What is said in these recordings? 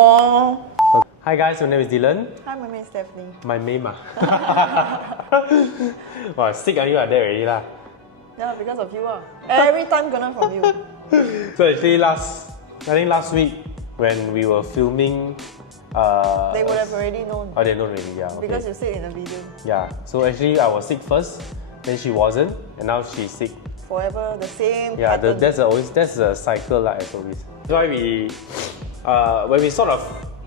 Oh. Hi guys, my name is Dylan. Hi, my name is Stephanie. My name Wow, sick on you are there already lah. Yeah, because of you Every time gonna from you. So actually I think last week when we were filming They would have already known. Oh, they know already, yeah. Okay. Because you said in the video. Yeah, so actually I was sick first, then she wasn't, and now she's sick. Forever the same Yeah, pattern. that's a cycle like as always. That's why we when we sort of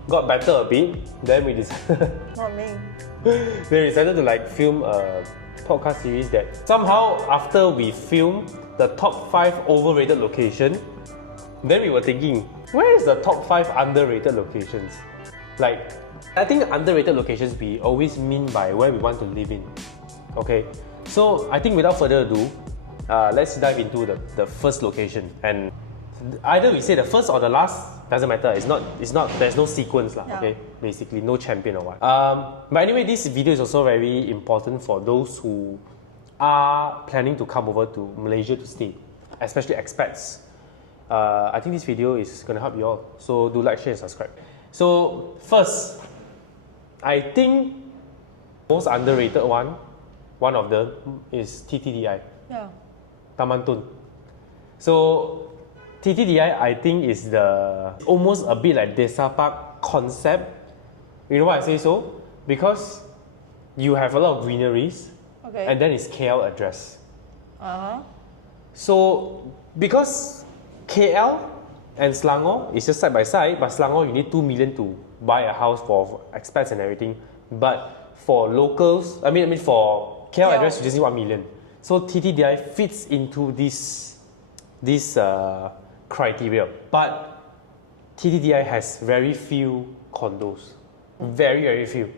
got better a bit, then we decided Not me. then we decided to like film a podcast series that somehow after we filmed the top 5 overrated location, then we were thinking, where is the top 5 underrated locations? Like, I think underrated locations we always mean by where we want to live in. Okay, so I think without further ado, let's dive into the first location, and either we say the first or the last, doesn't matter. It's not. There's no sequence lah. Yeah. Okay, basically no champion or what. But anyway, this video is also very important for those who are planning to come over to Malaysia to stay, especially expats. I think this video is gonna help you all. So do like, share, and subscribe. So first, I think most underrated one of them is TTDI. Yeah. Taman Tun. So TTDI, I think, is almost a bit like Desa Park concept. You know why I say so? Because you have a lot of greeneries, Okay. and then it's KL address. So because KL and Selangor is just side by side, but Selangor you need 2 million to buy a house for expats and everything. But for locals, I mean for KL address, you just need 1 million. So TTDI fits into this criteria. But TTDI has very few condos. Very, very few.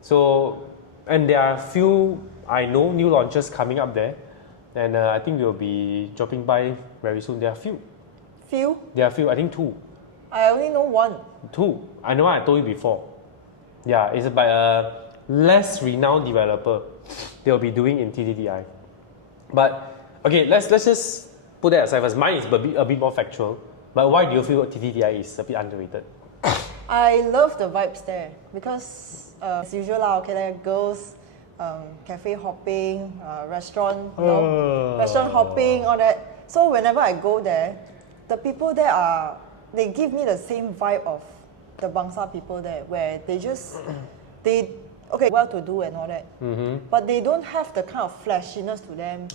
So, and there are few, I know, new launches coming up there. And I think we'll be dropping by very soon. There are few. Few? There are few, I think 2. I only know 1. 2. I know I told you before. Yeah, it's by a less renowned developer. They'll be doing in TTDI. But okay, let's just put that aside first. Mine is a bit more factual. But why do you feel TTDI is a bit underrated? I love the vibes there because as usual okay, like girls, cafe hopping, restaurant, restaurant hopping, all that. So whenever I go there, the people there they give me the same vibe of the Bangsar people there, where they well-to-do and all that, but they don't have the kind of flashiness to them.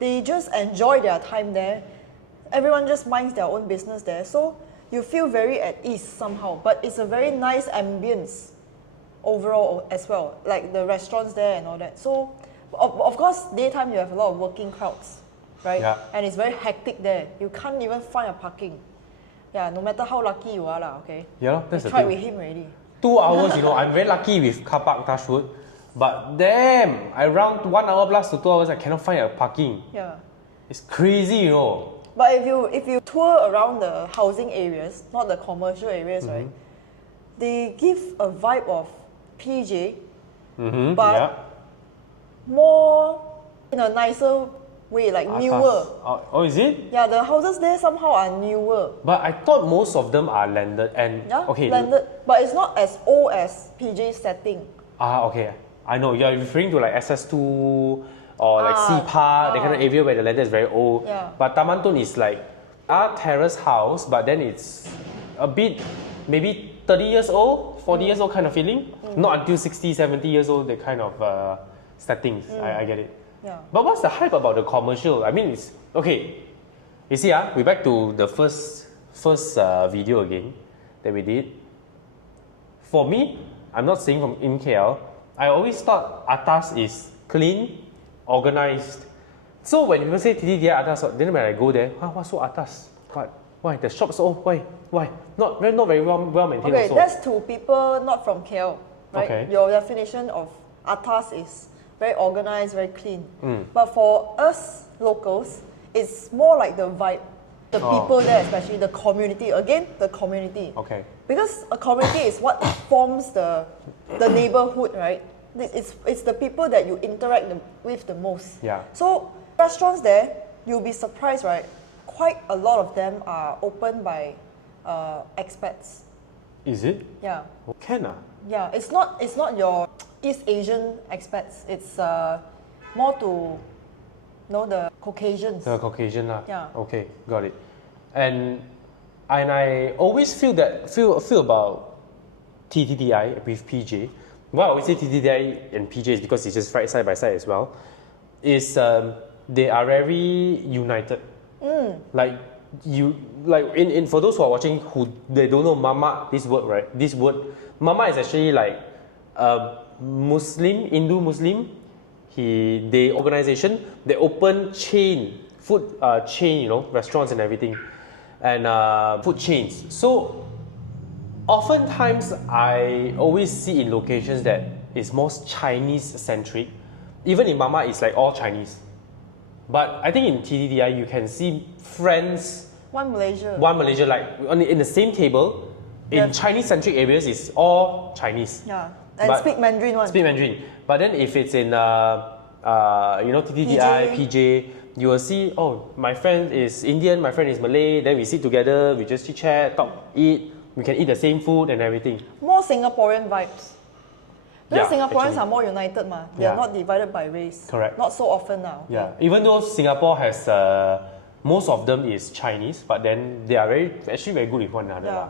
They just enjoy their time there. Everyone just minds their own business there, so you feel very at ease somehow. But it's a very nice ambience overall as well, like the restaurants there and all that. So of course, daytime you have a lot of working crowds, right? Yeah. And it's very hectic there. You can't even find a parking. Yeah, no matter how lucky you are, okay? Yeah, that's the tried thing. with him already. 2 hours, I'm very lucky with car park, touch wood. But damn, around 1 hour plus to 2 hours, I cannot find a parking. Yeah. It's crazy, But if you tour around the housing areas, not the commercial areas, right? They give a vibe of PJ, but yeah. more in a nicer way, like newer. Oh, is it? Yeah, the houses there somehow are newer. But I thought most of them are landed and Yeah, okay. landed, but it's not as old as PJ setting. Okay. I know you're referring to like SS2 or like C Park, that kind of area where the landed is very old. Yeah. But Taman Tun is like a terrace house, but then it's a bit maybe 30 years old, 40 years old kind of feeling. Not until 60, 70 years old, the kind of settings. I get it. Yeah. But what's the hype about the commercial? I mean, it's okay. You see, we're back to the first video again that we did. For me, I'm not saying from in KL. I always thought atas is clean, organized. So when people say TTDI atas, then when I go there, what's so atas? What? Why the shops? Why? Not very well maintained. Okay, also. that's to people not from KL, right? Okay. Your definition of atas is very organized, very clean. But for us locals, it's more like the vibe. The people there, especially the community. Again, the community. Okay. Because a community is what forms the neighborhood, right? It's the people that you interact with the most. Yeah. So restaurants there, you'll be surprised, right? Quite a lot of them are opened by expats. Is it? Yeah. Can ah? Yeah, it's not your East Asian expats. It's more to the Caucasians. The Caucasian lah. Yeah. Okay, got it. And I always feel about TTDI with PJ. Why I always say TTDI and PJ is because it's just right side by side as well. Is they are very united. Like in for those who are watching who they don't know mama this word, right? This word mama is actually like Hindu Muslim. The organization, they open food chain, restaurants and everything, and food chains. So oftentimes I always see in locations that it's most Chinese centric. Even in Mama, it's like all Chinese. But I think in TDDI you can see friends. One Malaysia. Like in the same table. In Chinese centric areas, it's all Chinese. Yeah. And speak Mandarin one. Speak Mandarin. But then if it's in TTDI, PJ, you will see, oh, my friend is Indian, my friend is Malay, then we sit together, we just chit-chat, talk, eat, we can eat the same food and everything. More Singaporean vibes. Because Singaporeans actually are more united, ma. They are not divided by race. Correct. Not so often now. Yeah. Even though Singapore has, most of them is Chinese, but then they are actually very good with one another. Yeah.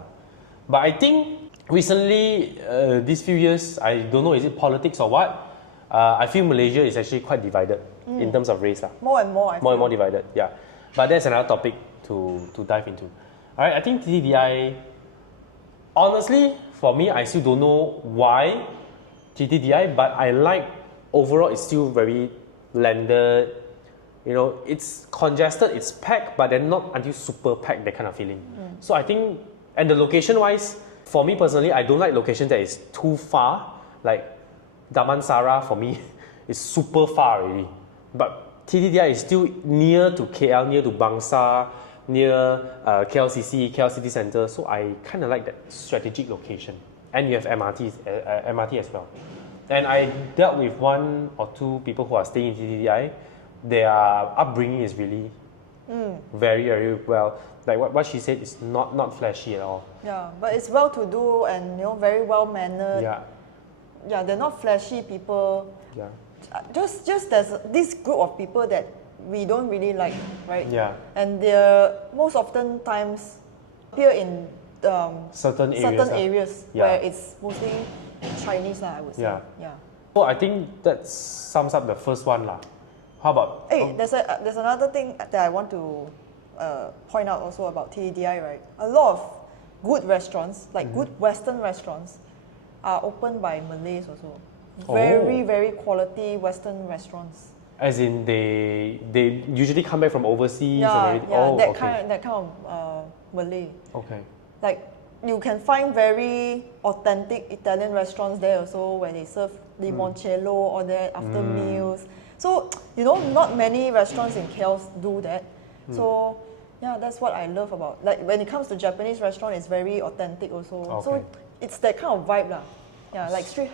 But I think recently, these few years, I don't know, is it politics or what? I feel Malaysia is actually quite divided in terms of race. More and more, More and more divided, yeah. But that's another topic to dive into. Alright, I think TTDI, honestly, for me, I still don't know why TTDI, but I like, overall, it's still very landed. It's congested, it's packed, but then not until super packed, that kind of feeling. So I think, and the location-wise, for me personally, I don't like locations that is too far. Like Damansara for me is super far already. But TTDI is still near to KL, near to Bangsar, near KLCC, KL City Centre. So I kind of like that strategic location. And you have MRT as well. And I dealt with one or two people who are staying in TTDI. Their upbringing is really very, very well. Like what she said is not flashy at all. Yeah, but it's well to do and very well mannered. Yeah. Yeah, they're not flashy people. Yeah. Just there's this group of people that we don't really like, right? Yeah. And they're most often times appear in certain areas where it's mostly Chinese, I would say. Yeah. So I think that sums up the first one lah. How about? Hey, there's another thing that I want to point out also about TDI, right? A lot of good restaurants, like good Western restaurants, are opened by Malays also. Very, very quality Western restaurants. As in they usually come back from overseas and everything. That kind of Malay. Okay. Like you can find very authentic Italian restaurants there also where they serve limoncello or that after meals. So not many restaurants in KL do that. So yeah, that's what I love about. Like when it comes to Japanese restaurant, it's very authentic also. Okay. So it's that kind of vibe lah. Yeah, like street.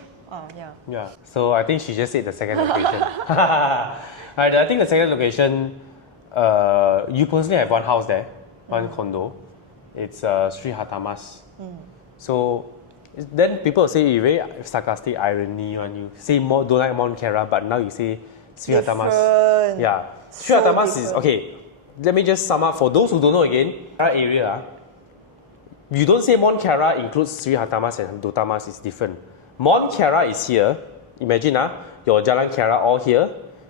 Yeah. Yeah. So I think she just said the second location. Alright, I think the second location, you personally have one house there, one condo. It's Sri Hartamas. So then people say very sarcastic irony on you. Say more don't like Mount Kera, but now you say Sri Hartamas. Yeah. Sri Hartamas is okay. Let me just sum up for those who don't know again. That area, you don't say Mount Kera includes Sri Hartamas and Dutamas, it's different. Mount Kera is here. Imagine your Jalan Kera all here.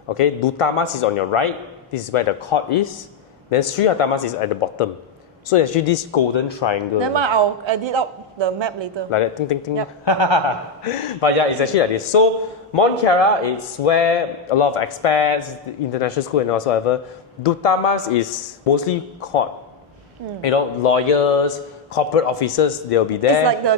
Okay, Dutamas is on your right. This is where the court is. Then Sri Hartamas is at the bottom. So there's actually this golden triangle. Never mind, I'll edit out the map later. Like that, ting ting ting. Yep. But yeah, it's actually like this. So Mount Kera is where a lot of expats, international school and whatsoever. Dutamas is mostly court. Lawyers, corporate officers, they'll be there. It's like the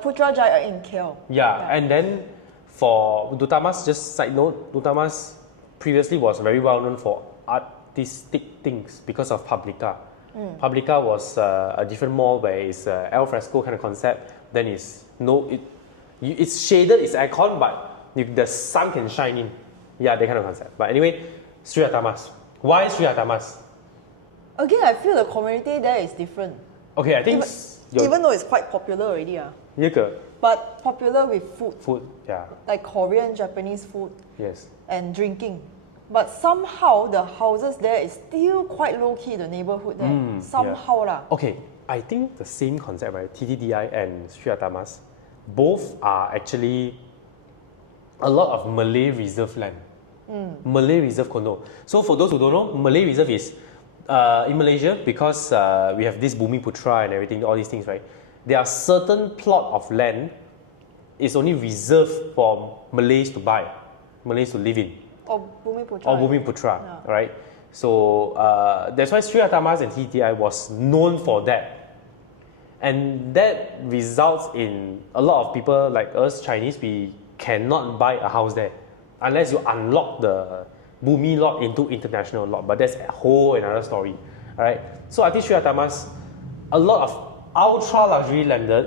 Putrajaya in KL. Yeah, and then for Dutamas, just side note, Dutamas previously was very well known for artistic things because of Publica. Publica was a different mall where it's al fresco kind of concept. Then it's shaded, it's aircon, but the sun can shine in. Yeah, that kind of concept. But anyway, Sri Hartamas. Why Sri Hartamas? Again, I feel the community there is different. Okay, I think Even though it's quite popular already, 一个 but popular with food, food, yeah, like Korean, Japanese food, yes. and drinking. But somehow the houses there is still quite low key, the neighborhood there. Somehow lah. Okay, I think the same concept, right? TTDI and Sri Hartamas, both are actually a lot of Malay reserve land. Malay reserve condo. So for those who don't know, Malay reserve is in Malaysia, because we have this Bumi Putra and everything, all these things, right? There are certain plot of land is only reserved for Malays to buy, Malays to live in. Or Bumi Putra. Or Bumi Putra, right? So that's why Sri Hartamas and TTI was known for that. And that results in a lot of people like us Chinese, we cannot buy a house there unless you unlock the Bumi lot into international lot. But that's a whole another story, right? So I think Sri Hartamas, a lot of ultra luxury landed,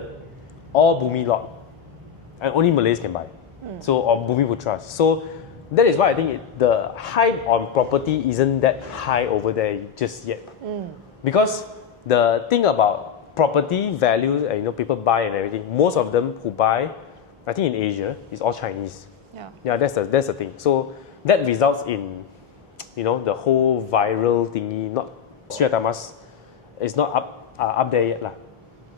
all Bumi lot, and only Malays can buy. So or Bumi Putras. So that is why I think the hype on property isn't that high over there just yet. Because the thing about property values and people buy and everything, most of them who buy, I think in Asia, is all Chinese. Yeah, that's the thing. So that results in the whole viral thingy. Not Sri Hartamas is not up there yet lah.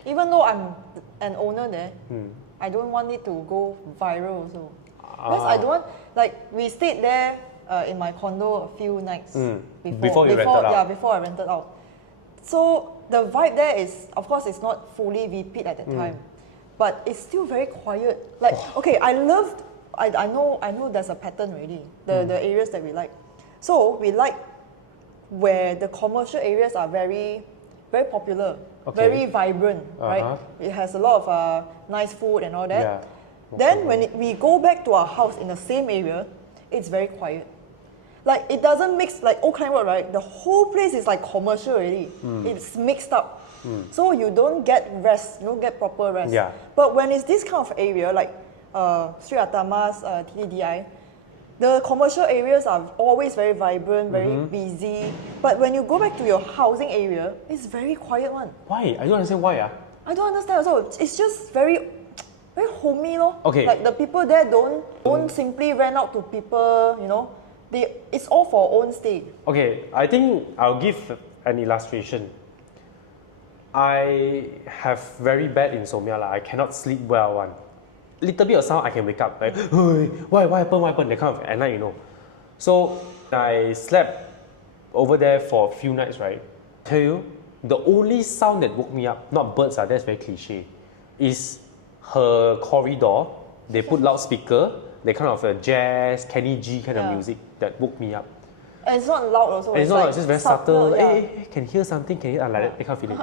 Even though I'm an owner there, I don't want it to go viral also. Because I don't want, like, we stayed there in my condo a few nights before you rented out. Yeah, before I rented out. So the vibe there is, of course, it's not fully VP at that time, but it's still very quiet. Like, okay, I know there's a pattern already, the areas that we like. So we like where the commercial areas are very, very popular, very vibrant, right? It has a lot of nice food and all that. Yeah. Then when we go back to our house in the same area, it's very quiet. Like, it doesn't mix, like Old Klang Road, right? The whole place is like commercial already. It's mixed up. So you don't get rest, you don't get proper rest. Yeah. But when it's this kind of area, like Sri Hartamas, TDI, the commercial areas are always very vibrant, very busy. But when you go back to your housing area, it's very quiet one. Why? I don't understand why. I don't understand also. It's just very homey, no? Okay. Like the people there don't simply rent out to people, it's all for own stay. Okay, I think I'll give an illustration. I have very bad insomnia. I cannot sleep well one. Little bit of sound, I can wake up. Like, hey, what happened? That kind of at night, So I slept over there for a few nights, right? Tell you, the only sound that woke me up, not birds, that's very cliche, is her corridor. They put loudspeaker, they kind of jazz, Kenny G kind of music that woke me up. And it's not loud also. And it's not loud, it's just very subtle. Yeah. Hey, can hear something, can hear like that kind of feeling.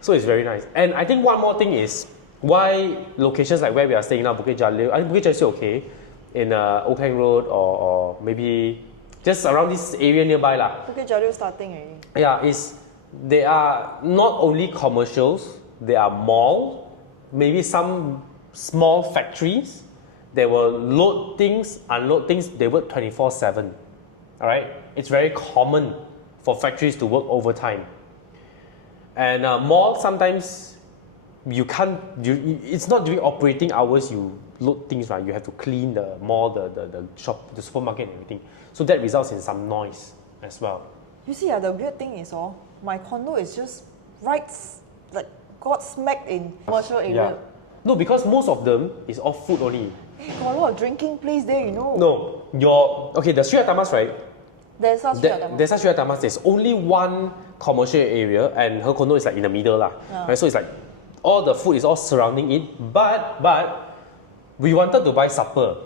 So it's very nice. And I think one more thing is why locations like where we are staying now, Bukit Jalil, I think Bukit Jalil is okay in Old Klang Road or maybe just around this area nearby lah. Bukit Jalil starting already. Yeah, they are not only commercials, they are mall, maybe some small factories. They will load things, unload things, they work 24/7. Alright? It's very common for factories to work overtime. And mall, sometimes you can't, it's not during operating hours you load things, right? You have to clean the mall, the shop, the supermarket and everything. So that results in some noise as well. You see, the weird thing is, my condo is just right, like, got smacked in commercial area. Yeah. No, because most of them is all food only. Hey, got a lot of drinking place there, No, the Sri Hartamas, right? There's a Sri Hartamas. There's a Sri Hartamas. There's only one commercial area, and her condo is like in the middle lah. Right? So it's like all the food is all surrounding it. But we wanted to buy supper.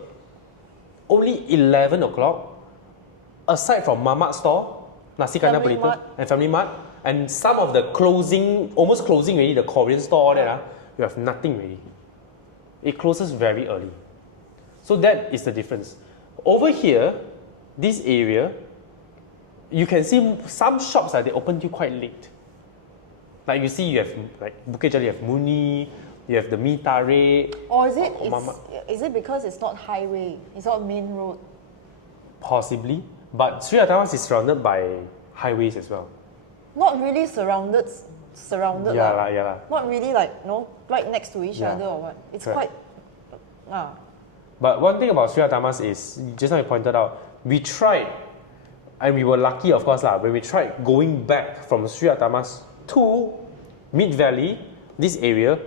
Only 11 o'clock. Aside from Mamak store, Nasi Kandar Burrito, and Family Mart, and some of the almost closing already, the Korean store, all that, you have nothing really. It closes very early. So that is the difference. Over here, this area, you can see some shops they open till quite late. Like you see, you have like Bukit Jalil, you have Muni, you have the Mi Tarik. Or is it because it's not highway? It's not main road? Possibly, but Sri Hartamas is surrounded by highways as well. Not really surrounded surrounded. Yeah. Not really like, right next to each other or what. It's Correct. quite... But one thing about Sri Hartamas is, just now you pointed out, we tried, and we were lucky of course when we tried going back from Sri Hartamas to Mid Valley, this area,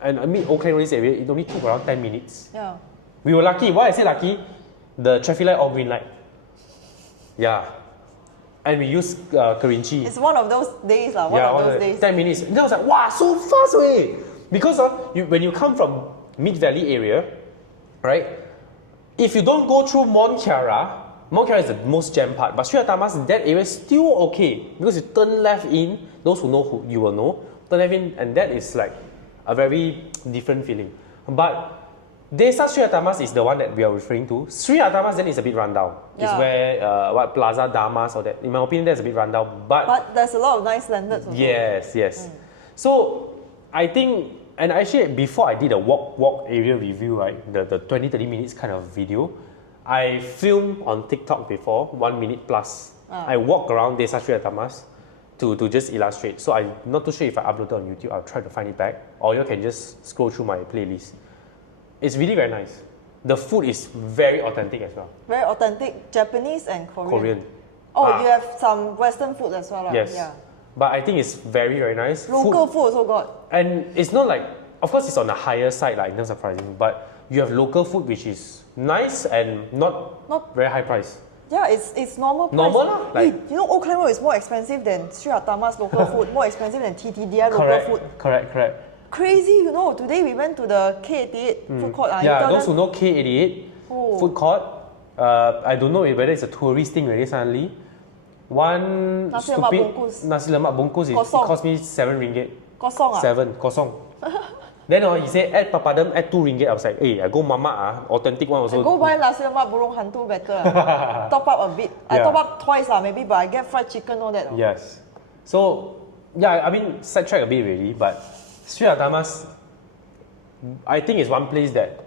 and Mid Oakland, this area, it only took around 10 minutes. Yeah. We were lucky. Why I say lucky? The traffic light all green light. Yeah. And we used Kerinci. It's one of those days, one of those days. 10 minutes. Then I was like, wow, so fast way. Because when you come from Mid Valley area, right? If you don't go through Mont Kiara is the most jam part. But Sri Hartamas, that area is still okay. Because you turn left in, those who know who you will know, turn left in, and that is like a very different feeling. But Desa Sri Hartamas is the one that we are referring to. Sri Hartamas then is a bit rundown. Yeah. It's where Plaza Damas or that. In my opinion, that's a bit rundown. But there's a lot of nice landlords also. Yes. So I think, and actually before I did a walk area review, right, the 20-30 minutes kind of video, I filmed on TikTok before, 1 minute plus. I walk around Desa Sri Hartamas to just illustrate. So I'm not too sure if I uploaded on YouTube. I'll try to find it back, or you can just scroll through my playlist. It's really very nice. The food is very authentic as well. Very authentic, Japanese and Korean. Korean. You have some Western food as well, right? Yes. Yeah. But I think it's very, very nice. Local food also got. And it's not like, of course it's on the higher side in terms of pricing, but you have local food which is nice and not very high price. Yeah, it's normal price. Normal lah. Like, Oakland Road is more expensive than Sri Hartamas local food, more expensive than TTDI local food. Correct. Crazy, Today we went to the K88 food court. Those who know K88 food court, I don't know whether it's a tourist thing really suddenly. One Nasi stupid lemak bungkus. nasi lemak bungkus, it cost me 7 ringgit. Kosong 7, kosong. Then he said add papadum, add 2 ringgit. I was like, I go mama authentic one also. I go buy nasi lemak burung hantu better. Top up a bit. I top up twice maybe, but I get fried chicken all that. Yes. So I mean sidetrack a bit really, but Sri Hartamas, I think it's one place that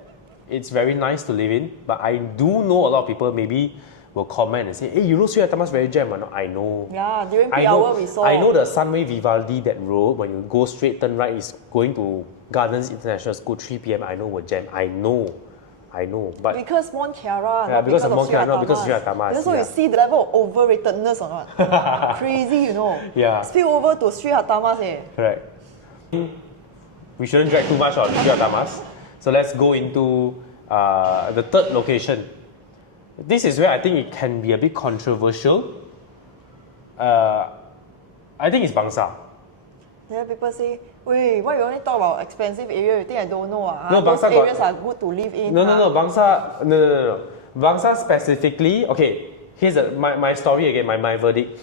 it's very nice to live in, but I do know a lot of people maybe will comment and say, hey, Sri Hartamas very jam or not? I know. Yeah, during peak hour we saw. I know the Sunway Vivaldi, that road, when you go straight, turn right, is going to Gardens International School, 3 p.m. I know will jam. I know. But because Mont Kiara, yeah, because of Mont Kiara, not because of Sri Hartamas. That's why you see the level of overratedness or not. Crazy, Yeah. Spill over to Sri Hartamas. Correct. We shouldn't drag too much on Sri Hartamas. So let's go into the third location. This is where I think it can be a bit controversial. I think it's Bangsar. Yeah, people say, wait, why you only talk about expensive area? You think I don't know? No, those Bangsar areas are good to live in. No, Bangsar, no. Bangsar specifically, okay, here's my story again, my verdict.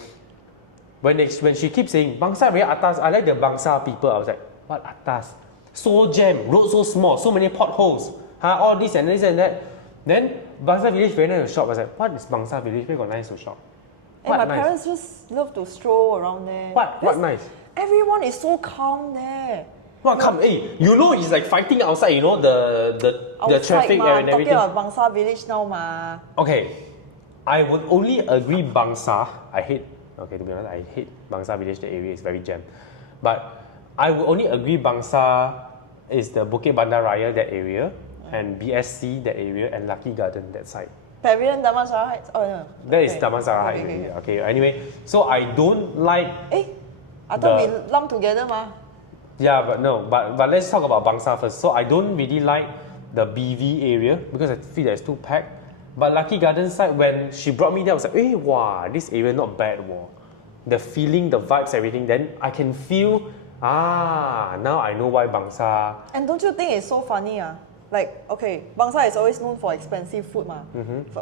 When she keeps saying, Bangsar very atas, I like the Bangsar people, I was like, what atas? So jam, road so small, so many potholes, all this and that. Then Bangsar Village very nice to shop. I was like, what is Bangsar Village? Where got nice to shop? And my parents just love to stroll around there. What nice? Everyone is so calm there. What calm? Hey, it's like fighting outside, the traffic and everything. Talking about Bangsar Village now, Okay, I would only agree Bangsar. To be honest, I hate Bangsar Village, the area is very jammed. But I would only agree Bangsar is the Bukit Bandar Raya, that area, and BSC, that area, and Lucky Garden, that side. Pavilion Damansara Heights? Oh, no. That is Damansara Heights. Okay, anyway, so I don't like... I thought we lumped together, Yeah, but no. But let's talk about Bangsar first. So I don't really like the BV area because I feel that it's too packed. But Lucky Garden side, when she brought me there, I was like, hey, wow, this area not bad. Wow. The feeling, the vibes, everything. Then I can feel, now I know why Bangsar. And don't you think it's so funny? Like, okay, Bangsar is always known for expensive food,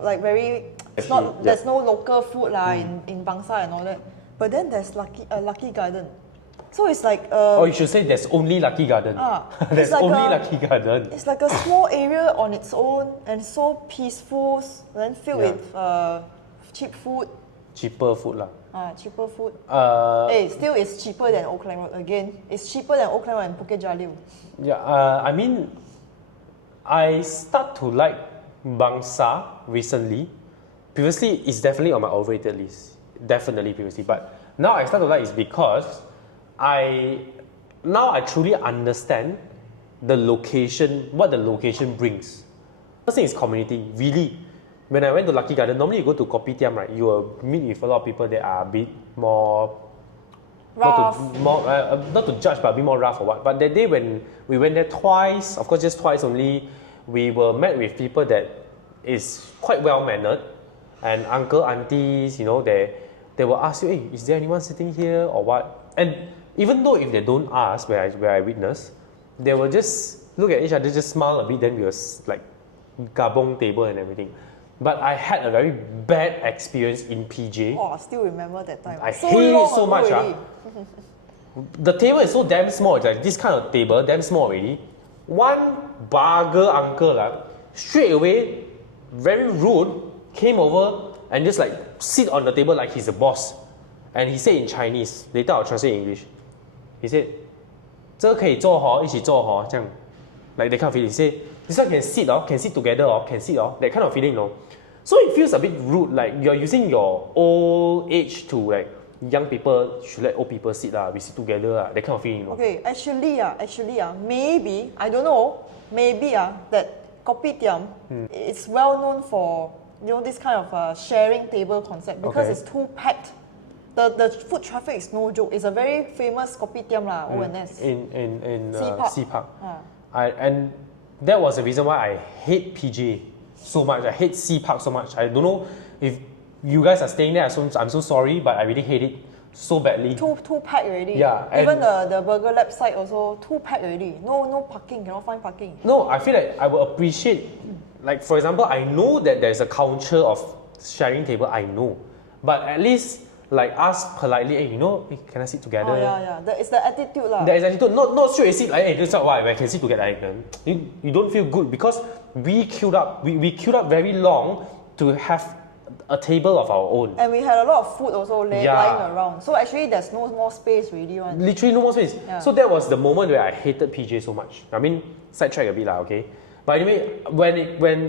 like there's no local food in Bangsar and all that. But then there's Lucky Garden. So it's like... you should say there's only Lucky Garden. There's like only Lucky Garden. It's like a small area on its own and so peaceful, then filled with cheap food. Cheaper food lah. Cheaper food. Still it's cheaper than Oakland Road. Again, it's cheaper than Oakland Road and Bukit Jalil. Yeah, I mean, I start to like Bangsar recently. Previously, it's definitely on my overrated list. Definitely previously. But now I start to like is because now I truly understand the location, what the location brings. First thing is community, really. When I went to Lucky Garden, normally you go to Kopitiam, right? You will meet with a lot of people that are a bit more Rough. not to judge, but a bit more rough or what. But that day when we went there twice, of course just twice only, we were met with people that is quite well mannered, and uncle, aunties, you know, they will ask you, hey, is there anyone sitting here or what? And even though if they don't ask, where I witness, they will just look at each other, just smile a bit, then we will like gabong table and everything. But I had a very bad experience in PJ. Oh, I still remember that time. I hate it so much. The table is so damn small. It's like this kind of table, damn small already. One bugger uncle, straight away, very rude, came over and just like sit on the table like he's the boss. And he said in Chinese, later I'll translate in English. He said, 这可以坐好，一起坐好，这样. Like that kind of feeling. He said, this one can sit together, can sit, that kind of feeling, So it feels a bit rude, like you're using your old age to like young people should let old people sit, we sit together, that kind of feeling. Okay, actually, maybe, I don't know, maybe that Kopitiam is well known for this kind of sharing table concept because it's too packed. The foot traffic is no joke. It's a very famous Kopitiam ONS. In Sea Park. And that was the reason why I hate PJ so much. I hate Sea Park so much. I don't know if you guys are staying there, I'm so sorry, but I really hate it so badly. Too packed already. Yeah. Even the Burger Lab side also too packed already. No parking, cannot find parking. No, I feel like I will appreciate, like for example, I know that there's a culture of sharing table, I know. But at least like ask politely, hey, can I sit together? Oh yeah. It's the attitude There is attitude, not straight sit like, hey, this is why I can sit together. You don't feel good because we queued up. We queued up very long to have a table of our own. And we had a lot of food also lying around. So actually there's no more space really. Literally no more space. Yeah. So that was the moment where I hated PJ so much. I mean, sidetrack a bit okay. But anyway, when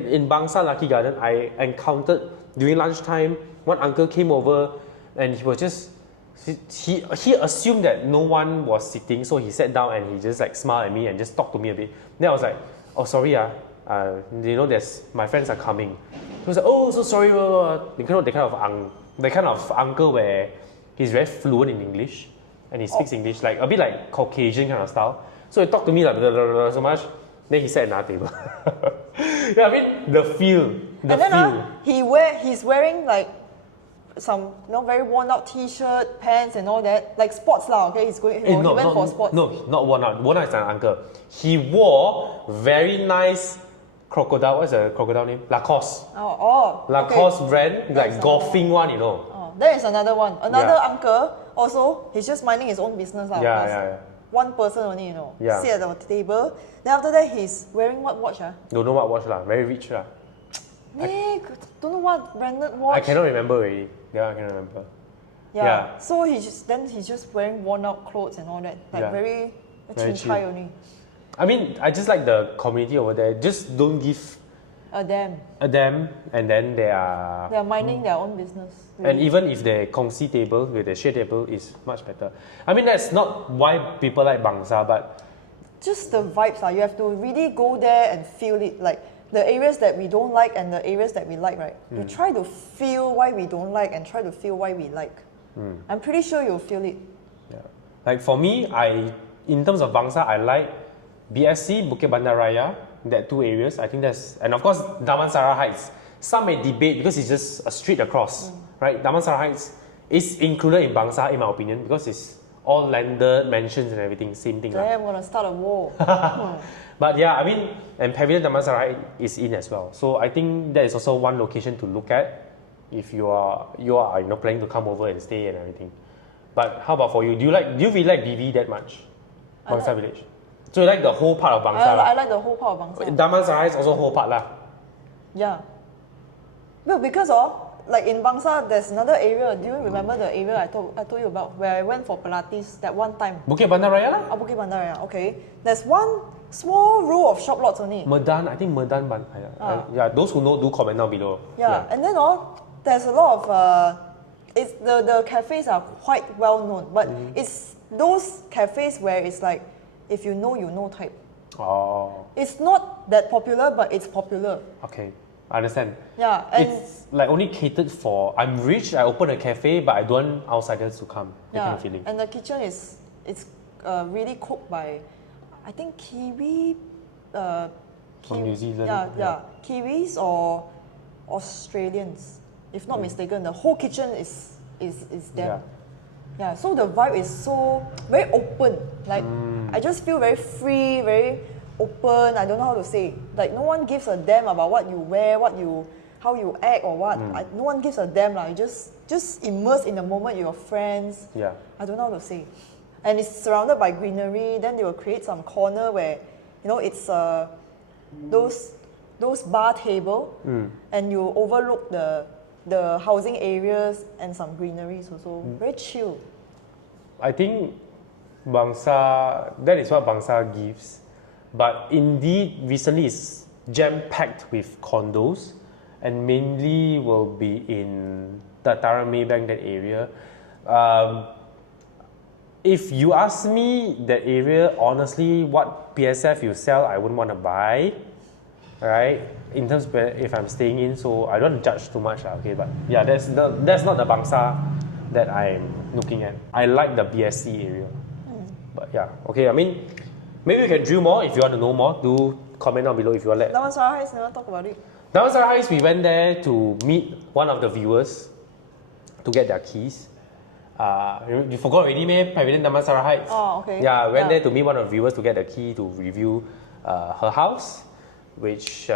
in Bangsar Lucky Garden, I encountered during lunchtime, one uncle came over and he was just, he assumed that no one was sitting, so he sat down and he just like smiled at me and just talked to me a bit. Then I was like, oh sorry there's my friends are coming. He was like, oh so sorry, the kind of uncle where he's very fluent in English and he speaks English like a bit like Caucasian kind of style. So he talked to me like so much. Then he sat at another table. Yeah, I mean the feel. He's wearing like some very worn out t-shirt, pants and all that, like sports okay? He went for sports. No, not worn out. Worn out is an uncle. He wore very nice crocodile. What's the crocodile name? Lacoste. Lacoste brand, like golfing one, There is another one. Another uncle also. He's just minding his own business Yeah. One person only, sit at the table. Then after that, he's wearing what watch? Don't know what watch very rich don't know what branded watch. I cannot remember already. Yeah, I can remember. Yeah. So he's just wearing worn out clothes and all that, like very cheap only. I mean, I just like the community over there. Just don't give a damn, and then they are minding their own business. Really. And even if the kongsi table with the share table is much better. I mean, that's not why people like Bangsar, but just the vibes. You have to really go there and feel it. Like the areas that we don't like and the areas that we like, right? You try to feel why we don't like and try to feel why we like. I'm pretty sure you'll feel it. Yeah. Like for me, in terms of Bangsar, I like BSC, Bukit Bandar Raya, that two areas. I think and of course Damansara Heights. Some may debate because it's just a street across, right? Damansara Heights is included in Bangsar in my opinion because it's all landed, mansions and everything, same thing. I'm gonna start a war. But yeah, I mean, and Pavilion Damansara is in as well. So I think that is also one location to look at if you are planning to come over and stay and everything. But how about for you? Do you really like BV that much? Bangsar Village. So you like the whole part of Bangsar? I like the whole part of Bangsar. Damansara is also whole part lah. Yeah. Well, because like in Bangsar, there's another area. Do you remember the area I told you about where I went for Pilates that one time? Bukit Bandar Raya lah? Bukit Bandar Raya. Okay. There's one small row of shop lots only. I think Medan Bandar. Yeah, those who know do comment down below. Yeah. And then there's a lot of the cafes are quite well known, but it's those cafes where it's like, if you know type. Oh, It's not that popular, but it's popular. okay. I understand. Yeah, and It's like only catered for, I'm rich, I open a cafe, but I don't want outsiders to come. That kind of feeling. and the kitchen is really cooked by, I think Kiwi. From New Zealand. Yeah, Kiwis or Australians, if not mistaken. The whole kitchen is them. Yeah, so the vibe is so very open. Like I just feel very free, very open. I don't know how to say. Like no one gives a damn about what you wear, how you act or what. No one gives a damn. Like just immerse in the moment with your friends. Yeah. I don't know how to say. And it's surrounded by greenery. Then they will create some corner where, it's those bar table, and you overlook the housing areas and some greeneries also. Very chill. I think Bangsar, that is what Bangsar gives. But indeed, recently it's jam-packed with condos, and mainly will be in Dataran Maybank, that area. If you ask me that area, honestly, what PSF you sell, I wouldn't want to buy, right? In terms of if I'm staying in, so I don't judge too much, okay? But yeah, that's not the Bangsar that I'm looking at. I like the BSC area. But yeah, okay, I mean, maybe we can drill more if you want to know more. Do comment down below if you want to let. Damansara Heights, never talk about it. Damansara Heights, we went there to meet one of the viewers to get their keys. You forgot already, meh? Pavilion Damansara Heights. Oh, okay. Yeah, went there to meet one of the viewers to get the key to review her house, which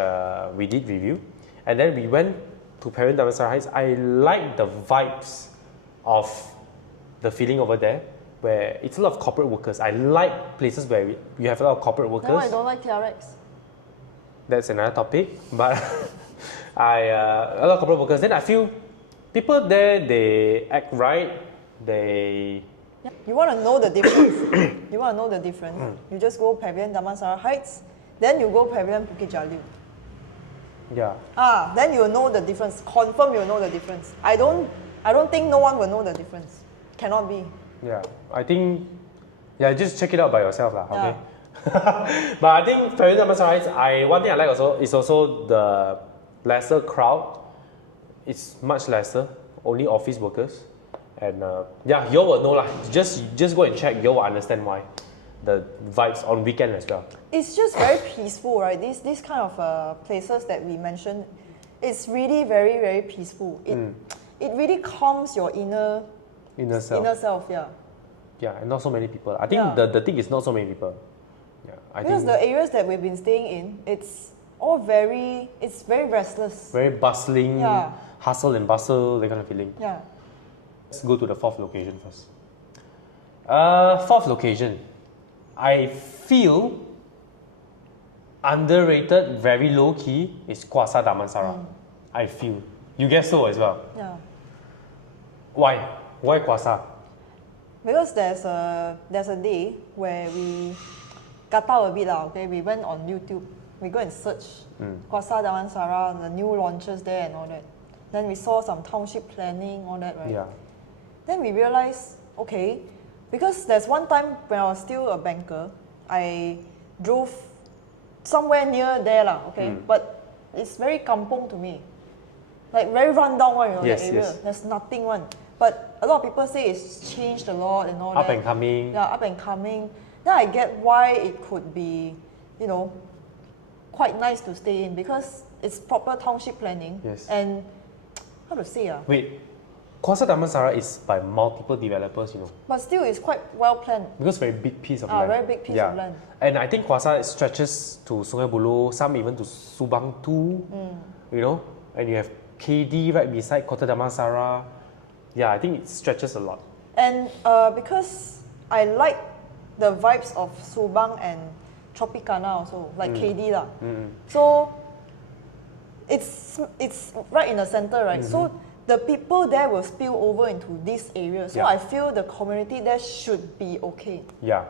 we did review. And then we went to Pavilion Damansara Heights. I like the vibes of the feeling over there, where it's a lot of corporate workers. I like places where you have a lot of corporate workers. No, I don't like TRX. That's another topic, but a lot of corporate workers. Then I feel people there, they act right. They. You want to know the difference. You just go Pavilion Damansara Heights, then you go Pavilion Bukit Jalil. Yeah. Then you'll know the difference. Confirm you'll know the difference. I don't think no one will know the difference. Cannot be. Yeah, I think, just check it out by yourself, lah. Yeah. Okay. But I think Pavilion Damansara Heights, one thing I like also is also the lesser crowd. It's much lesser, only office workers, and you all will know, lah. Just go and check. You all will understand why. The vibes on weekend as well. It's just very peaceful, right? These kind of places that we mentioned, it's really very, very peaceful. It really calms your inner self, yeah. Yeah, and not so many people. I think the thing is not so many people. Yeah, because the areas that we've been staying in, it's very restless. Very bustling, hustle and bustle, that kind of feeling. Yeah. Let's go to the fourth location first. Fourth location, I feel underrated, very low key, is Quasa Damansara. I feel. You guess so as well. Yeah. Why? Why Quasa? Because there's a day where we cut out a bit lah, okay? We went on YouTube. We go and search Quasa Damansara, the new launches there and all that. Then we saw some township planning, all that, right? Yeah. Then we realized, okay, because there's one time when I was still a banker, I drove somewhere near there lah, okay? But it's very kampong to me. Like very rundown one, the area. Yes. There's nothing one. But a lot of people say it's changed a lot and all that. Up and coming. Yeah, up and coming. Then I get why it could be, quite nice to stay in because it's proper township planning. Yes. And how to say? Wait, Quasa Damansara is by multiple developers, But still, it's quite well planned. Because very big piece of land. Very big piece of land. And I think Quasa stretches to Sungai Buloh, some even to Subang too. And you have KD right beside Kota Damansara. Yeah, I think it stretches a lot. And because I like the vibes of Subang and Tropicana also, like KD lah. So it's right in the center, right? So the people there will spill over into this area. So I feel the community there should be okay. Yeah.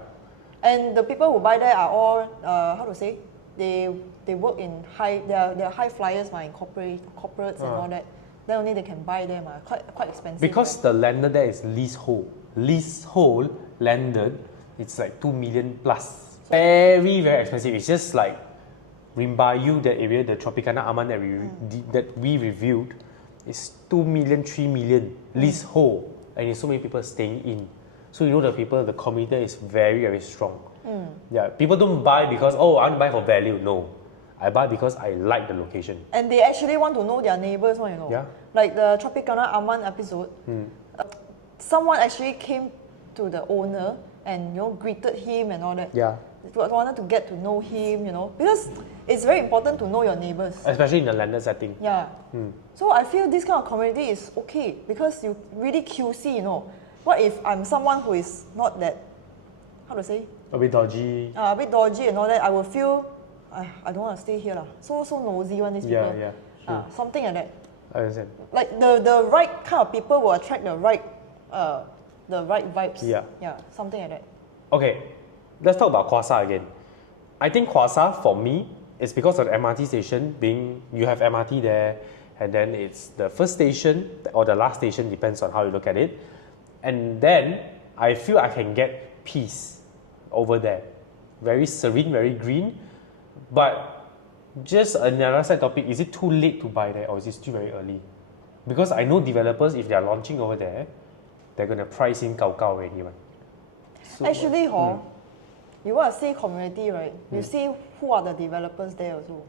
And the people who buy there are all how to say? They work in they're high flyers in corporates and all that. Then only they can buy them. Quite expensive. Because the land there is leasehold. Leasehold landed, it's like 2 million plus. Very, very expensive. It's just like Rimbayu, that area, the Tropicana Aman that we reviewed, is 2 million, 3 million leasehold, and there's so many people staying in. So you know the community is very, very strong. Yeah, people don't buy because, I want to buy for value. No, I buy because I like the location. And they actually want to know their neighbors, Yeah. Like the Tropicana Aman episode, someone actually came to the owner and greeted him and all that. Yeah. Wanted to get to know him, because it's very important to know your neighbors. Especially in the landed setting. Yeah. So I feel this kind of community is okay because you really QC, What if I'm someone who is not that, how to say? A bit dodgy. A bit dodgy and all that. I will feel, I don't want to stay here lah. So nosy one, these people. Yeah. Something like that. I understand. Like the right kind of people will attract the right vibes. Yeah, something like that. Okay, let's talk about Quasa again. I think Quasa, for me, is because of the MRT station being, you have MRT there, and then it's the first station or the last station, depends on how you look at it. And then I feel I can get peace over there. Very serene, very green. But just another side topic, is it too late to buy there or is it still very early? Because I know developers, if they are launching over there, they're going to price in gao already. So, actually, you want to say community, right? You see who are the developers there also.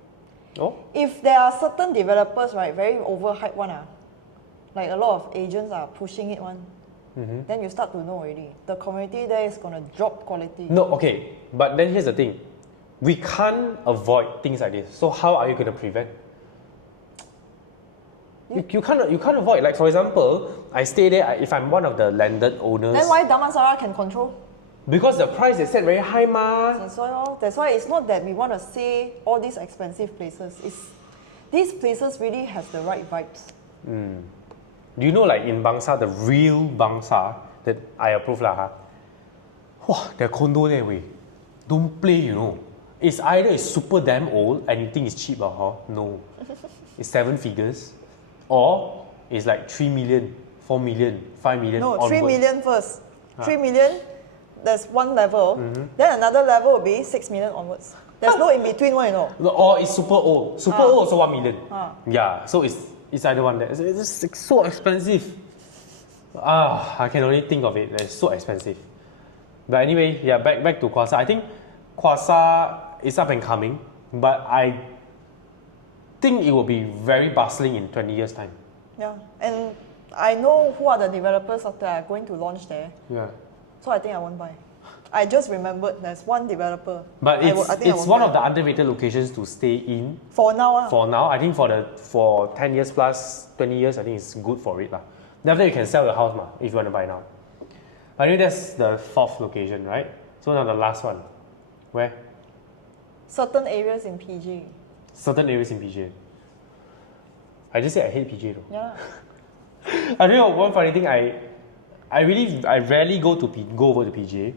Oh? If there are certain developers, right, very overhyped one, like a lot of agents are pushing it one, then you start to know already. The community there is going to drop quality. No, okay. But then here's the thing. We can't avoid things like this. So how are you going to prevent? You can't avoid. Like for example, I stay there, if I'm one of the landed owners. Then why Damansara can control? Because the price is set very high, ma. That's why it's not that we want to say all these expensive places. These places really have the right vibes. Do you know, like in Bangsar, the real Bangsar that I approve lah, wow, their condo there, don't play, It's either it's super damn old and you think it's cheap, no. It's 7 figures, or it's like 3 million, 4 million, 5 million. No, onward. 3 million first. 3 million, there's one level. Then another level will be 6 million onwards. There's no in between one, Or it's super old. Super old, so 1 million. Yeah, so it's either one. It's so expensive. I can only think of it. It's so expensive. But anyway, yeah, back to Quasa. I think Quasa is up and coming, but I think it will be very bustling in 20 years' time. Yeah, and I know who are the developers that are going to launch there. Yeah. So I think I won't buy. I just remembered there's one developer. But it's one of the underrated locations to stay in. For now. For now, I think for 10 years plus, 20 years, I think it's good for it. Then after you can sell the house if you want to buy now. I think that's the 4th location, right? So now the last one. Where? Certain areas in PJ. Certain areas in PJ. I just said I hate PJ though. Yeah. I don't know, one funny thing, I rarely go over to PJ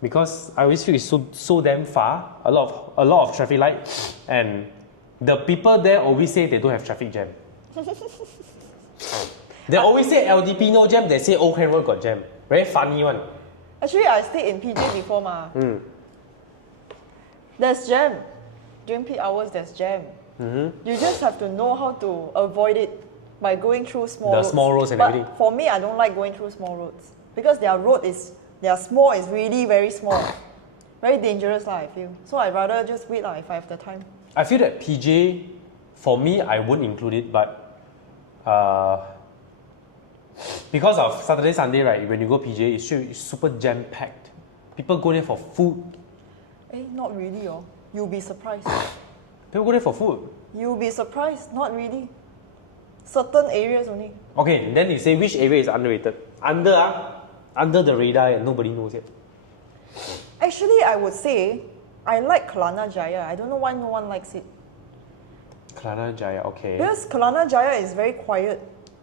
because I always feel it's so damn far, a lot of traffic light, and the people there always say they don't have traffic jam. They always say LDP no jam, they say Old Kent Road got jam. Very funny one. Actually, I stayed in PJ before There's jam. During peak hours, there's jam. You just have to know how to avoid it by going through small roads. The small roads and everything. For me, I don't like going through small roads because their small is really very small. Very dangerous I feel. So I'd rather just wait if I have the time. I feel that PJ, for me, I wouldn't include it, but because of Saturday, Sunday, right, when you go PJ, it's super jam-packed. People go there for food. Not really, You'll be surprised. People go there for food. You'll be surprised, not really. Certain areas only. Okay, then you say which area is underrated? Under the radar and nobody knows it. Actually, I would say I like Kelana Jaya. I don't know why no one likes it. Kelana Jaya, okay. Because Kelana Jaya is very quiet.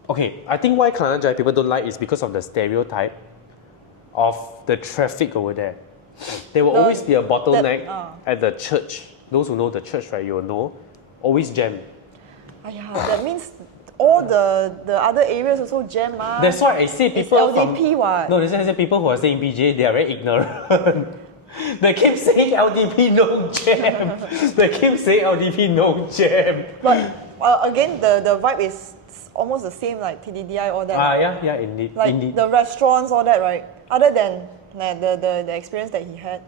Okay, I think why Kelana Jaya people don't like is because of the stereotype of the traffic over there. There will always be a bottleneck at the church. Those who know the church, right, you will know, always jam. That means all the other areas also jam. That's why I say people it's LDP what? No, that's why I say people who are staying in PJ, they are very ignorant. They keep saying LDP no jam. They keep saying LDP no jam. But again, the vibe is almost the same like TDDI, all that. Yeah, indeed. Like indeed. the restaurants, all that, right? Other than the experience that he had.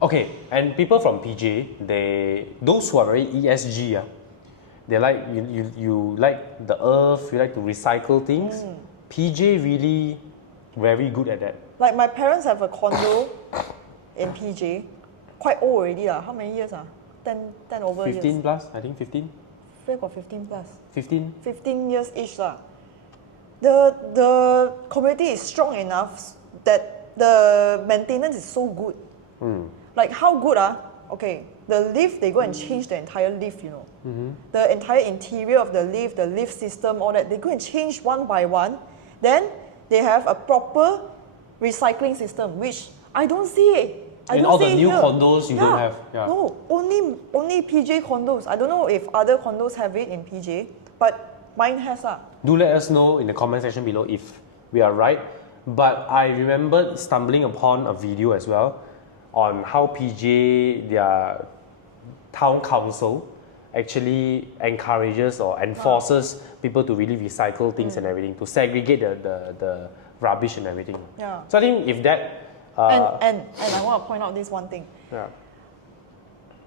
Okay, and people from PJ, those who are very ESG, they like you like the earth, you like to recycle things. PJ really very good at that. Like my parents have a condo in PJ, quite old already. How many years? 10 over 15 years. plus, I think 15. Where got 15 plus? 15? 15 years each. The community is strong enough that the maintenance is so good. Like how good okay, the lift, they go and change the entire lift, you know. The entire interior of the lift system, all that, they go and change one by one. Then they have a proper recycling system, which I don't see it. In all the new condos you don't have. Yeah. No, only PJ condos. I don't know if other condos have it in PJ, but mine has. Do let us know in the comment section below if we are right. But I remember stumbling upon a video as well on how PJ, their town council, actually encourages or enforces people to really recycle things and everything, to segregate the rubbish and everything. Yeah. So I think if that... and I want to point out this one thing. Yeah.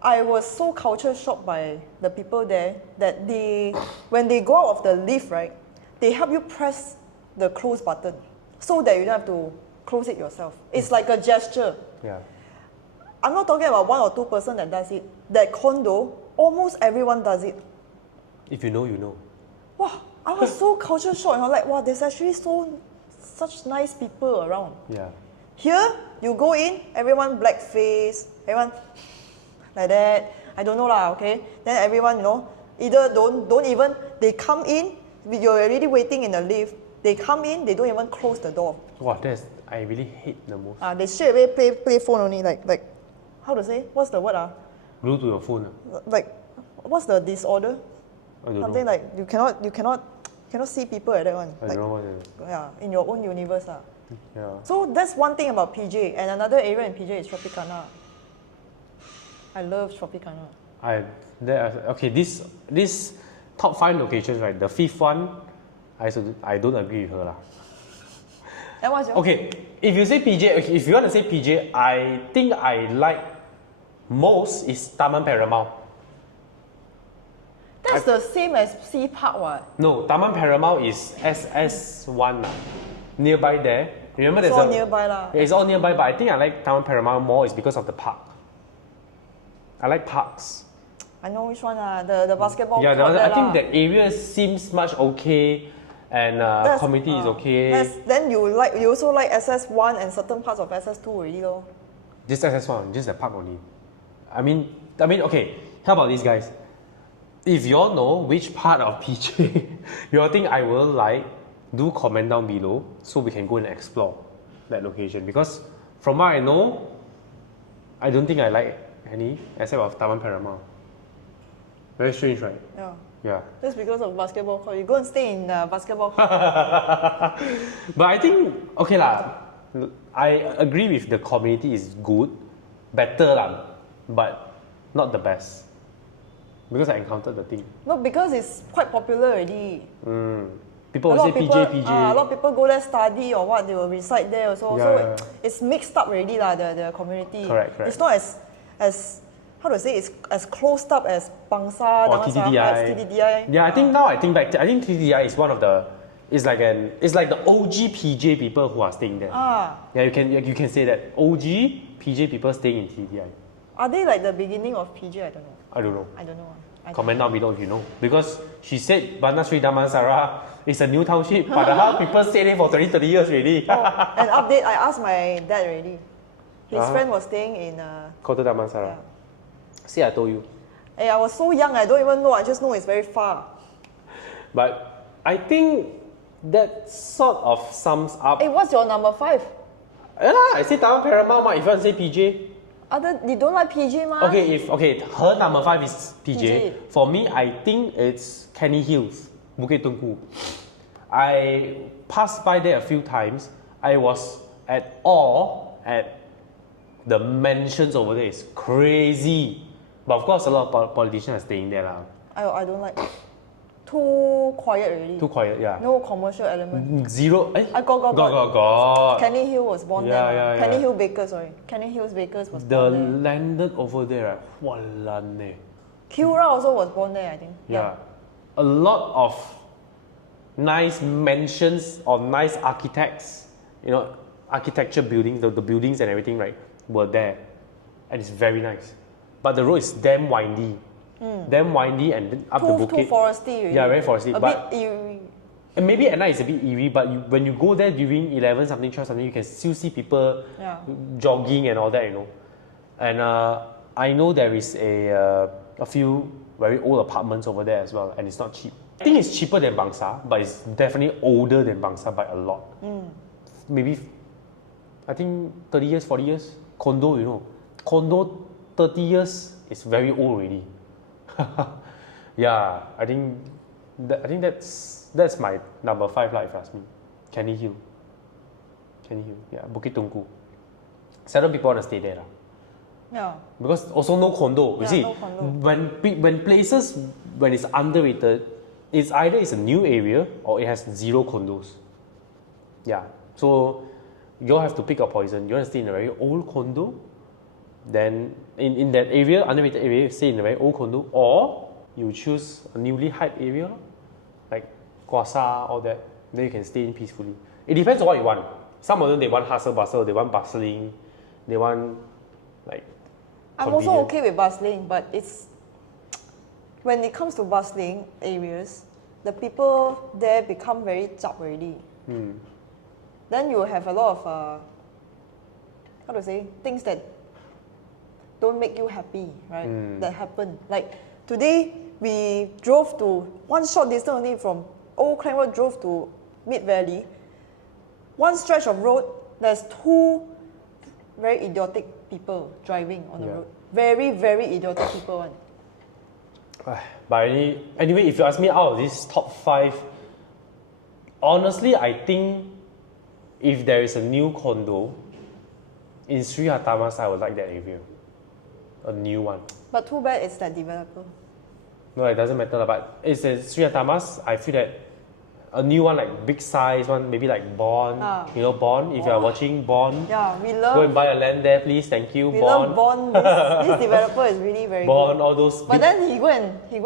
I was so culture shocked by the people there that when they go out of the lift, right, they help you press the close button so that you don't have to close it yourself. It's like a gesture. Yeah. I'm not talking about 1 or 2 person that does it. That condo, almost everyone does it. If you know, you know. Wow, I was so culture shocked. I'm like, wow, there's actually such nice people around. Yeah. Here, you go in, everyone black face, everyone like that. I don't know okay? Then everyone, either don't even, they come in, you're already waiting in the lift. They come in, they don't even close the door. Wow, I really hate the most. They straight away play phone only, like, how to say? What's the word? Glued to your phone. Like, what's the disorder? I don't Something know. like you cannot see people like that one. I don't know what it is. Yeah, in your own universe. Yeah. So that's one thing about PJ, and another area in PJ is Tropicana. I love Tropicana. Okay, this top 5 locations, right? The 5th one, I don't agree with her. And what's your? Okay, if you say PJ, if you want to say PJ, I think I like most is Taman Paramount. That's the same as Sea Park, what? No, Taman Paramount is SS1 nearby there. Remember It's there's all nearby lah. Yeah, it's all nearby, but I think I like Taman Paramount more is because of the park. I like parks. I know which one the basketball Yeah, court there I think lah. that area seems much okay, and community is okay. Then you also like SS1 and certain parts of SS2 already though. Just SS1, just the park only. I mean, okay. How about these guys? If you all know which part of PJ you all think I will like, do comment down below so we can go and explore that location. Because from what I know, I don't think I like any except of Taman Paramount. Very strange, right? Yeah. Yeah. Just because of basketball court. You go and stay in basketball court. But I think, okay lah, I agree with the community is good, better lah, but not the best. Because I encountered the thing. No, because it's quite popular already. People will say PJ. A lot of people go there study or what, they will reside there also. Yeah, so yeah. it's mixed up already lah, the community. Correct. It's not as how to say, it's as closed up as Bangsar, Or Damansara, TDDI. Yeah, I think now I think back, I think TDDI is one of the, it's like the OG PJ people who are staying there. Yeah, you can say that OG PJ people staying in TDDI. Are they like the beginning of PJ? I don't know. I don't know. I don't know. Comment down below if you know. Because she said Bangsar Damansara is a new township, but how people stay there for 20, 30 years already. An update, I asked my dad already. His friend was staying in... Quasa Damansara. Yeah. See, I told you. Hey, I was so young, I don't even know. I just know it's very far. But I think that sort of sums up... Hey, what's your number 5? Yeah, I say Taman Paramount, if you want to say PJ. You don't like PJ, ma? Okay, her number 5 is PJ. For me, I think it's Kenny Hills. Bukit Tungku. I passed by there a few times. I was at awe at the mansions over there. It's crazy. But of course, a lot of politicians are staying there. Lah. I don't like. Too quiet already. Too quiet, yeah. No commercial element. Zero. Eh? Got. Kenny Hill was born there. Yeah. Kenny Hill Bakers, sorry. Kenny Hill's Bakers was The born there. landed over there, right? Walan eh. Kira also was born there, I think. Yeah. A lot of nice mansions or nice architects, architecture buildings, the buildings and everything, right, were there. And it's very nice. But the road is damn windy. Damn windy and then up the bukit. Too foresty really. Yeah, very foresty. A bit eerie. And maybe at night it's a bit eerie, but when you go there during 11 something, 12 something, you can still see people jogging and all that, And I know there is a few very old apartments over there as well, and it's not cheap. I think it's cheaper than Bangsar, but it's definitely older than Bangsar by a lot. Maybe, I think 30 years, 40 years. Condo, Condo 30 years is very old already. Yeah, I think that's my number 5 lah, if you ask me. Kenny Hill, yeah, Bukit Tungku. Seldom people want to stay there lah. Yeah. Because also no condo. You see, no condo. when places when it's underrated, it's either it's a new area or it has 0 condos. Yeah. So you have to pick a poison. You want to stay in a very old condo, then in that area, underrated area, stay in a very old condo, or you choose a newly hyped area, like Quasa, all that. Then you can stay in peacefully. It depends on what you want. Some of them they want hustle bustle, they want bustling, they want like. I'm also okay with bustling, but it's when it comes to bustling areas, the people there become very zap already. Then you have a lot of how to say, things that don't make you happy, right? That happen. Like today, we drove to one short distance only from Old Klang Road, drove to Mid Valley. One stretch of road, there's 2 very idiotic people driving on the road. Very, very idiotic people. But anyway, if you ask me out of these top 5, honestly, I think if there is a new condo in Sri Hartamas, I would like that area. A new one. But too bad it's that developer. No, it doesn't matter. But it's a Sri Hartamas, I feel that a new one, like big size one, maybe like Bond. Bond. If you are watching Bond, we love. go and buy a land there, please. Thank you, We Bond. love Bond. This developer is really very Bond, good. all those. But then he go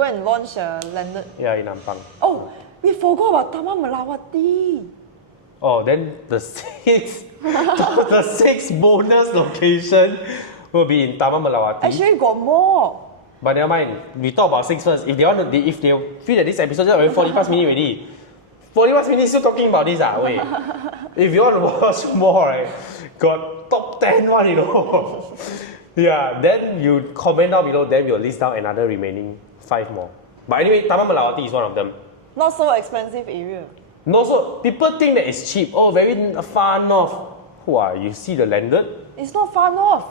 and launch landed. Yeah, in Ampang. Oh, we forgot about Taman Melawati. Oh, then the 6th bonus location will be in Taman Melawati. Actually, got more. But never mind. We talk about 6 first. If they feel that this episode is already 45 minutes already. 45 minutes still talking about this wait. If you want to watch more, right, got top 10 one, Yeah, then you comment down below, then we'll list down another remaining 5 more. But anyway, Taman Melawati is one of them. Not so expensive area. No, so people think that it's cheap. Oh, very far north. You see the landed? It's not far north.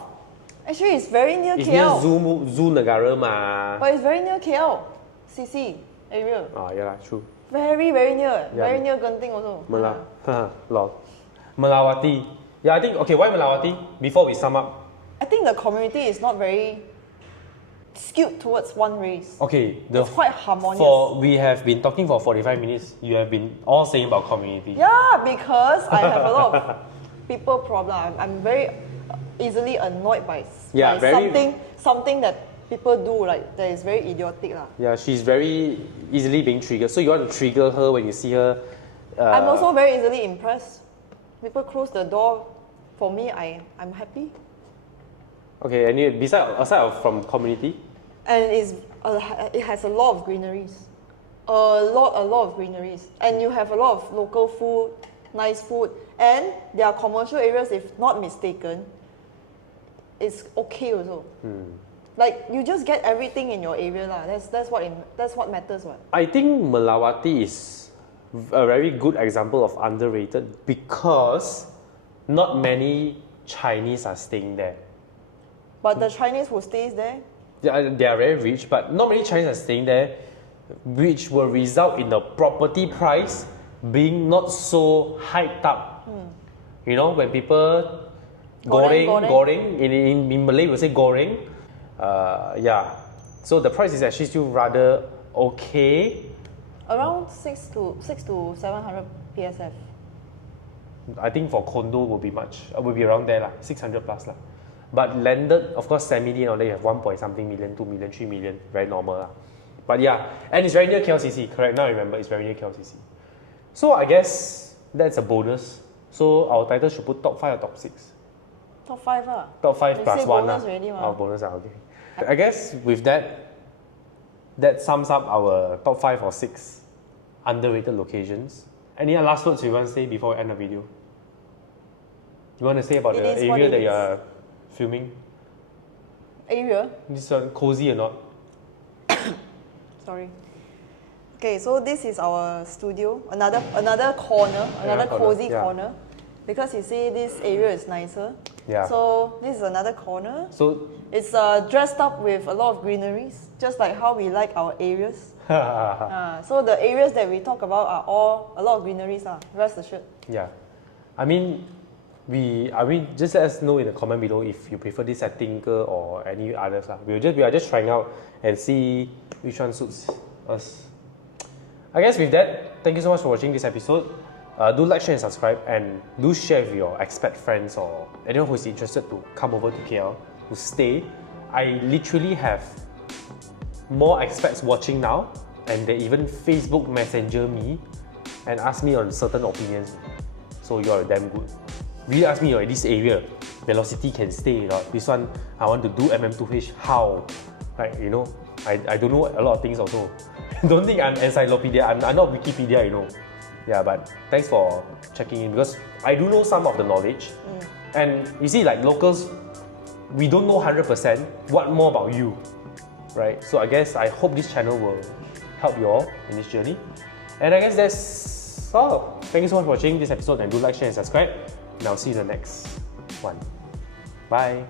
Actually, it's very near It's KL. near Zoo Negara ma. But it's very near KL. CC area. Yeah, true. Very, very near. Very near Genting also. Melawati. Yeah, I think, okay, why Melawati? Before we sum up. I think the community is not very skewed towards one race. Okay, it's quite harmonious. We have been talking for 45 minutes. You have been all saying about community. Yeah, because I have a lot of people problem. I'm very easily annoyed by something that people do, like that is very idiotic lah. Yeah, she's very easily being triggered. So you want to trigger her when you see her. I'm also very easily impressed. People close the door. For me, I'm happy. Okay, and aside from community? And it has a lot of greeneries. A lot of greeneries. And you have a lot of local food, nice food. And there are commercial areas, if not mistaken. It's okay also. Like you just get everything in your area lah. That's what matters. What I think Melawati is a very good example of underrated because not many Chinese are staying there. But the Chinese who stays there, they are very rich, but not many Chinese are staying there. which will result in the property price being not so hyped up. You know, when people goreng. In Malay we say goreng. Yeah, so the price is actually still rather okay. Around 600 to 700 PSF. I think for condo will be around there lah, 600 plus lah. But landed, of course, semi-D and all that, you have 1 point something million, 2 million, 3 million, very normal lah. But yeah, and it's very near KLCC, correct? Now I remember, it's very near KLCC. So I guess that's a bonus. So our title should put top 5 or top 6? Top 5 ah. Top 5 plus 1 bonus already, oh, bonus okay. I guess with that sums up our top 5 or 6 underrated locations. Any last words you want to say before we end the video? You want to say about the area that you are filming? Area? This one cozy or not? Sorry. Okay, so this is our studio. Another corner, another cozy corner. Because you see this area is nicer. Yeah. So this is another corner. So it's dressed up with a lot of greeneries, just like how we like our areas. So the areas that we talk about are all a lot of greeneries. Rest assured. Yeah. I mean, just let us know in the comment below if you prefer this setting or any others. We are just trying out and see which one suits us. I guess with that, thank you so much for watching this episode. Do like, share and subscribe, and do share with your expat friends or anyone who is interested to come over to KL, to stay. I literally have more expats watching now, and they even Facebook Messenger me and ask me on certain opinions. So you're damn good. Really ask me, this area, velocity can stay, this one I want to do MM2H, how? Like, I don't know a lot of things also. Don't think I'm encyclopedia, I'm not Wikipedia, Yeah, but thanks for checking in, because I do know some of the knowledge. And you see, like locals, we don't know 100%. What more about you, right? So I hope this channel will help you all in this journey. And I guess that's all. Thank you so much for watching this episode, and do like, share and subscribe. And I'll see you in the next one. Bye.